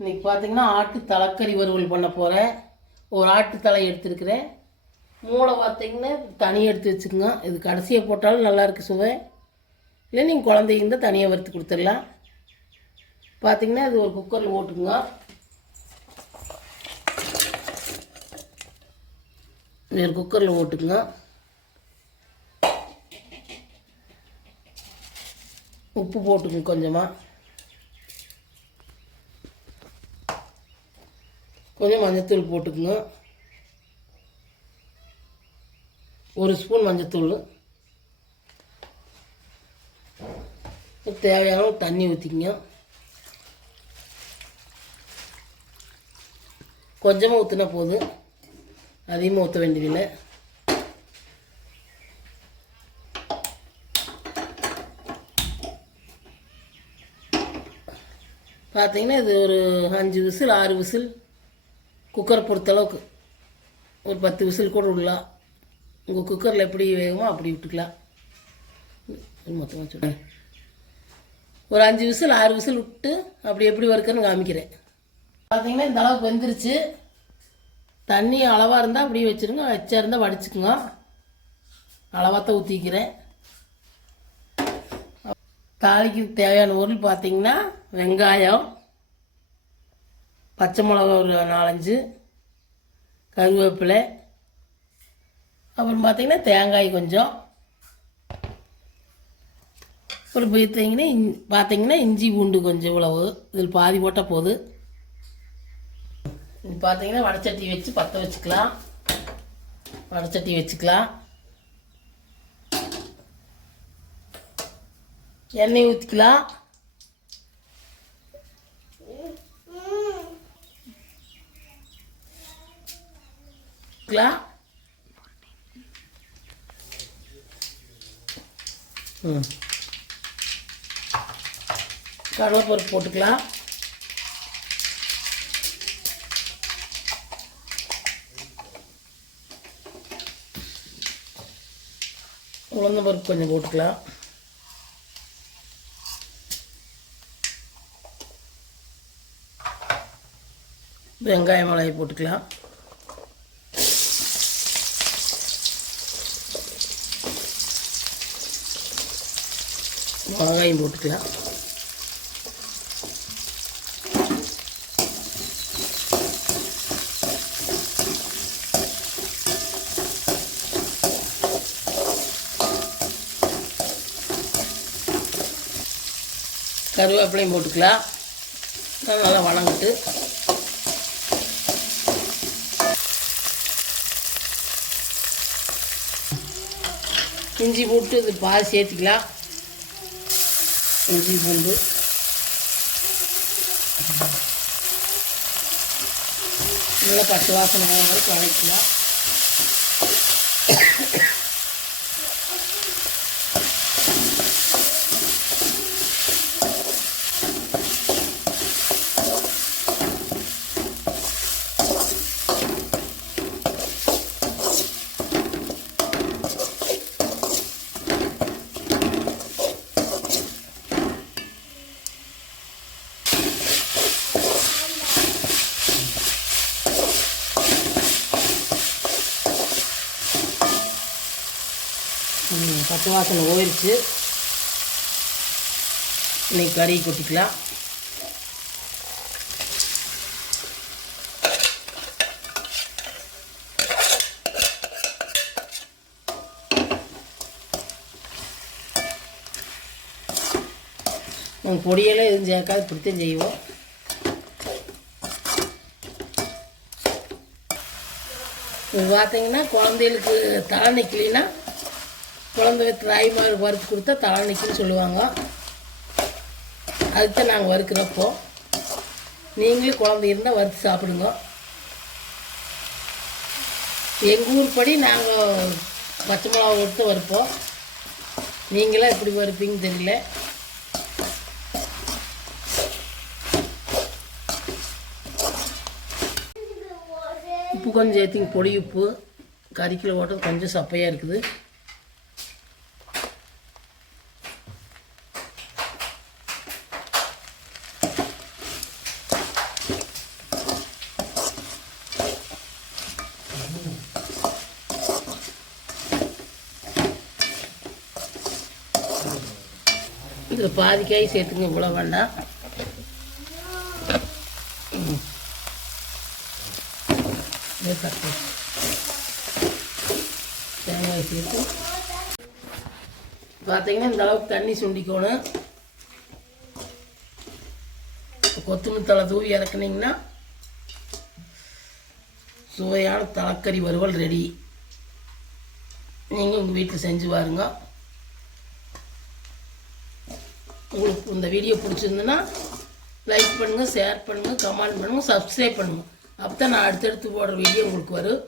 இன்றைக்கி பார்த்தீங்கன்னா ஆட்டு தலைக்கறி வறுவல் பண்ண போகிறேன். ஒரு ஆட்டு தலை எடுத்துருக்கிறேன். மூளை பார்த்தீங்கன்னா தனியாக எடுத்து வச்சுக்கோங்க. இது கடைசியாக போட்டாலும் நல்லாயிருக்கு சுவை. இல்லை நீங்கள் குழந்தைங்க இருந்தால் தனியாக வறுத்து கொடுத்துடலாம். பார்த்தீங்கன்னா இது ஒரு குக்கரில் போட்டுக்குங்க. இது ஒரு குக்கரில் போட்டுக்குங்க. உப்பு போட்டுக்குங்க கொஞ்சமாக. கொஞ்சம் மஞ்சத்தூள் போட்டுக்குங்க. ஒரு ஸ்பூன் மஞ்சத்தூள். தேவையான தண்ணி ஊற்றிக்கங்க. கொஞ்சமாக ஊற்றினா போதும், அதிகமாக ஊற்ற வேண்டியதில்லை. பார்த்தீங்கன்னா இது ஒரு 5 விசில் 6 விசில், குக்கரை பொறுத்தளவுக்கு ஒரு 10 விசில் கூட விடலாம். உங்கள் குக்கரில் எப்படி வேகுமோ அப்படி விட்டுக்கலாம். மொத்தமாக சொல்லுங்கள். ஒரு 5 விசில் 6 விசில் விட்டு அப்படி எப்படி வறுக்கிறேன்னு காமிக்கிறேன். பார்த்தீங்கன்னா இந்த அளவுக்கு வெந்துருச்சு. தண்ணி அளவாக இருந்தால் அப்படியே வச்சுருங்க, வச்சா இருந்தால் வடிச்சுக்குங்க. அளவாக தான் ஊற்றிக்கிறேன். தாளிக்கு தேவையான பொருள் பார்த்தீங்கன்னா வெங்காயம், பச்சை மிளகா ஒரு 4-5, கருவேப்பிலை, அப்புறம் பார்த்தீங்கன்னா தேங்காய் கொஞ்சம், அப்புறம் பார்த்தீங்கன்னா இஞ்சி பூண்டு கொஞ்சம். இவ்வளவு இதில் பாதி போட்டால் போதும். இது பார்த்தீங்கன்னா வடைச்சட்டி வச்சு பற்ற வச்சுக்கலாம். வடைச்சட்டி வச்சுக்கலாம். எண்ணெய் ஊற்றிக்கலாம். கடலைப்பருப்பு போட்டுக்கலாம். உளுந்த பருப்பு கொஞ்சம் போட்டுக்கலாம். வெங்காயம் மிளகாய் போட்டுக்கலாம். மிளகாயும் போட்டுக்கலாம். கருவேப்பிலையும் போட்டுக்கலாம். நல்லா வணங்கிட்டு இஞ்சி போட்டு இது பாதி சேர்த்துக்கலாம். இஞ்சி பூண்டு நல்லா பச்சை வாசனை வரைக்கும் வதக்கலாம். பச்சை வாசனை போயிடுச்சு. இன்னைக்கு கறி கொட்டிக்கலாம். நாங்கள் பொடியெல்லாம் எதுவும் சேர்க்காது, இப்படித்தான் செய்வோம். இது பார்த்தீங்கன்னா குழந்தைகளுக்கு தலை நிற்கலின்னா குழந்தைங்க தாய்மார் வறுத்து கொடுத்தா தலை நிற்குன்னு சொல்லுவாங்க. அதுக்கு தான் நாங்கள் வறுக்கிறப்போ. நீங்களும் குழந்தை இருந்தால் வறுத்து சாப்பிடுங்க. எங்கள் ஊர் படி நாங்கள் பச்சை மிளகா எடுத்து வறுப்போம். நீங்களாம் எப்படி வறுப்பீங்கன்னு தெரியல. உப்பு கொஞ்சம் சேர்த்திங்க, பொடி உப்பு. கறிக்கில் ஓட்டது கொஞ்சம் சப்பையாக இருக்குது. இதில் பாதி காய் சேர்த்துங்க, இவ்வளோ வேண்டாம். தேங்காய் சேர்த்து பார்த்தீங்கன்னா இந்த அளவுக்கு தண்ணி சுண்டிக்கணும். கொத்தமல்லி தழை தூவி இறக்குனீங்கன்னா சுவையான தலைக்கறி வறுவல் ரெடி. நீங்கள் உங்கள் வீட்டில் செஞ்சு பாருங்க. உங்களுக்கு இந்த வீடியோ பிடிச்சிருந்துன்னா லைக் பண்ணுங்கள், ஷேர் பண்ணுங்கள், கமெண்ட் பண்ணுங்கள், சப்ஸ்கிரைப் பண்ணுங்கள். அப்போ தான் நான் அடுத்தடுத்து போடுற வீடியோ உங்களுக்கு வரும்.